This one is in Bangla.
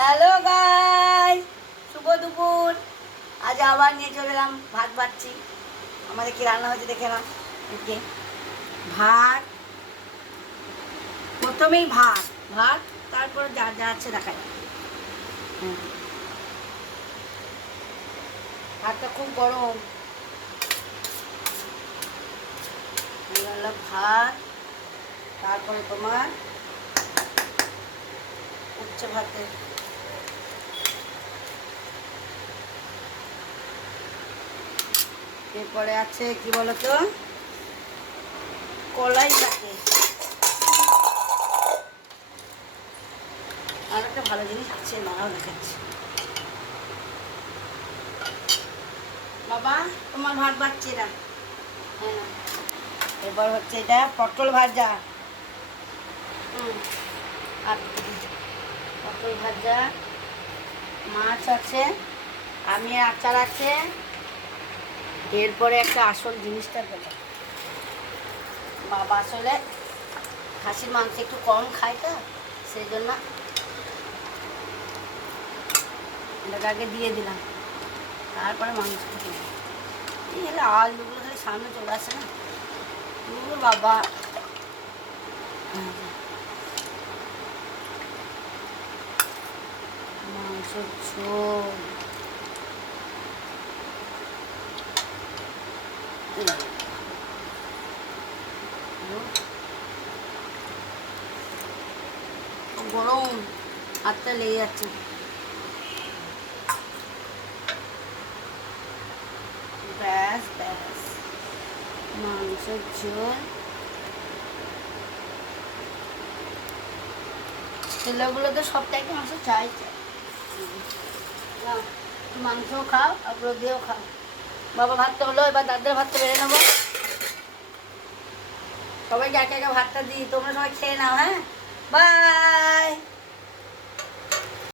হ্যালো গাইস, শুভ দুপুর। আজ আবার নিয়ে চলে এলাম ভাত বাড়ছি। আমাদের কি রান্না হয়েছে দেখে না। এদিকে ভাত, প্রথমেই ভাত ভাত তারপরে যা যা আছে দেখাই। ভাতটা খুব গরম। ভাত, তারপরে তোমার উচ্ছে ভাতে এরপরে আছে কি বলতো, কলাই ভাতে। আর একটা ভালো জিনিস আছে, মারাও দেখাচ্ছি। বাবা তোমার ভাত বাড়ছে না। হ্যাঁ, এবার হচ্ছে এটা পটল ভাজা। আর পটল ভাজা, মাছ আছে, আমি আচার আছে। এরপরে একটা আসল জিনিসটা পেল, বাবা আসলে খাসির মাংস একটু কম খায় তো, সেই জন্য এটাকে আগে দিয়ে দিলাম, তারপরে মাংস দিলাম। এই হলে আলুগুলো খালি সামনে চলে আসে না বাবা। মাংস ঝোল, গরম, হাতটা লেগে যাচ্ছে। ব্যাস ব্যাস, মাংসের ঝোল। ছেলেগুলো তো সপ্তাহে মাংস চাই চাই। না, মাংসও খাও আর দিয়েও খাও। বাবা ভাতটা হলো, এবার দাদার ভাতটা বেড়ে নেবো। সবাইকে একে একে ভাতটা দিই, তোমরা সবাই খেয়ে নাও। হ্যাঁ, বাই।